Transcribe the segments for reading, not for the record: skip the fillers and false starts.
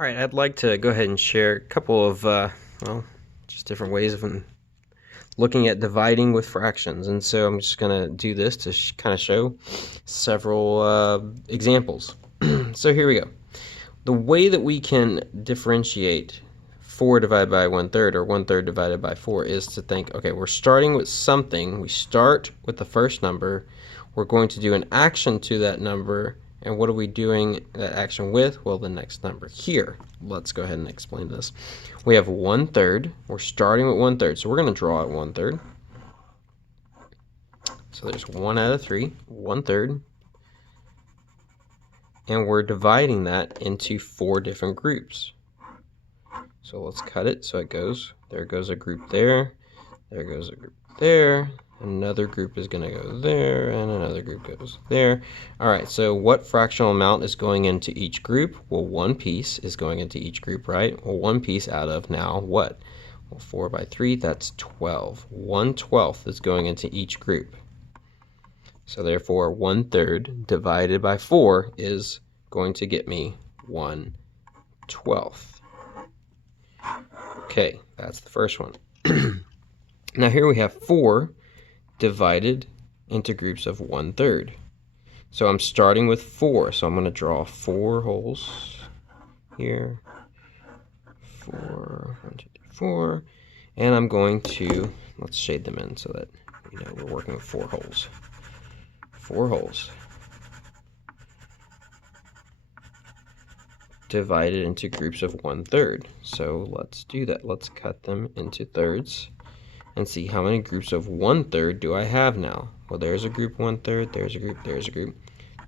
All right, I'd like to go ahead and share a couple of, well, just different ways of looking at dividing with fractions. And so I'm just going to do this to kind of show several examples. So here we go. The way that we can differentiate 4 divided by 1/3 or 1/3 divided by 4 is to think, okay, we're starting with something. We start with the first number. We're going to do an action to that number. And what are we doing that action with? Well, the next number here. Let's go ahead and explain this. We have 1/3. We're starting with 1/3. So we're going to draw out 1/3. So there's 1 out of 3, 1/3. And we're dividing that into 4 different groups. So let's cut it so it goes, there goes a group there, there goes a group there, another group is going to go there, and another group goes there. Alright, so what fractional amount is going into each group? Well, 1 piece is going into each group, right? Well, 1 piece out of now what? Well, 4 by 3, that's 12. 1/12 is going into each group. So therefore, 1/3 divided by 4 is going to get me 1/12. Okay, that's the first one. Now here we have 4 divided into groups of 1/3. So I'm starting with 4, so I'm going to draw 4 holes here. 4, 1, 2, 3, 4. And I'm going to, let's shade them in so that we know we're working with 4 holes. 4 holes. Divided into groups of 1/3. So let's do that. Let's cut them into thirds and see how many groups of 1/3 do I have now. Well, there's a group 1/3, there's a group, there's a group.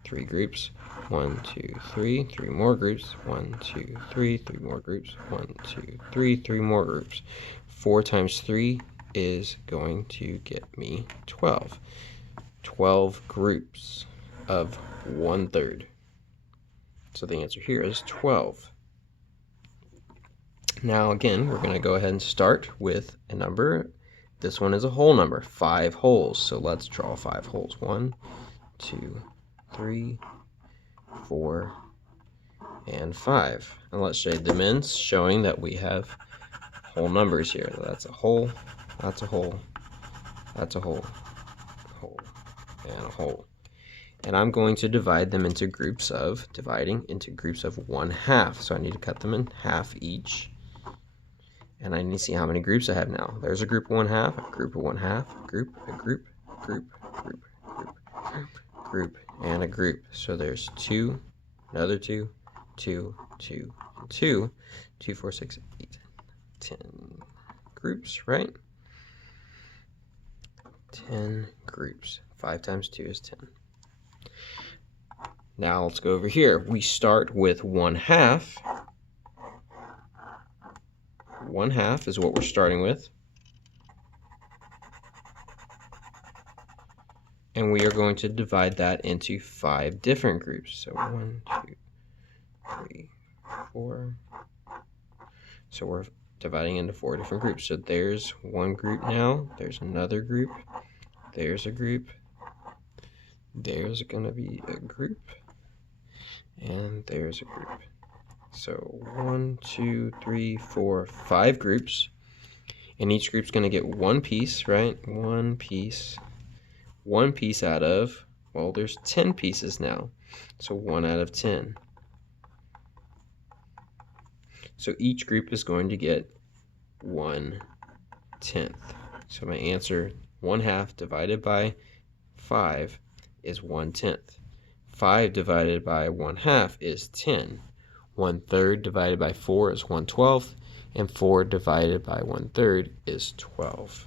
3 groups. 1, 2, 3, 3 more groups. 1, 2, 3, 3 more groups. 1, 2, 3, 3 more groups. 4 times 3 is going to get me 12. 12 groups of 1/3. So the answer here is 12. Now again, we're going to go ahead and start with a number. This one is a whole number, 5 holes. So let's draw 5 holes. 1, 2, 3, 4, and 5. And let's shade them in, showing that we have whole numbers here. That's a hole, that's a hole, that's a hole, hole, and a hole. And I'm going to divide them into groups of, dividing into groups of 1/2. So I need to cut them in half each. And I need to see how many groups I have now. There's a group of 1/2, a group of 1/2, a group, group, group, group, group, and a group. So there's 2, another 2, 2, 2, and 2. 2, 4, 6, 8, 10 groups, right? 10 groups. 5 times 2 is 10. Now let's go over here. We start with 1/2. 1/2 is what we're starting with. And we are going to divide that into 5 different groups. So 1, 2, 3, 4. So we're dividing into 4 different groups. So there's one group now. There's another group. There's a group. There's going to be a group. And there's a group. So 1, 2, 3, 4, 5 groups. And each group's going to get 1 piece, right? 1 piece. 1 piece out of, well, there's 10 pieces now. So 1 out of 10. So each group is going to get 1/10. So my answer, 1/2 divided by 5 is 1/10. 5 divided by 1/2 is 10. 1/3 divided by 4 is 1/12. And 4 divided by 1/3 is 12.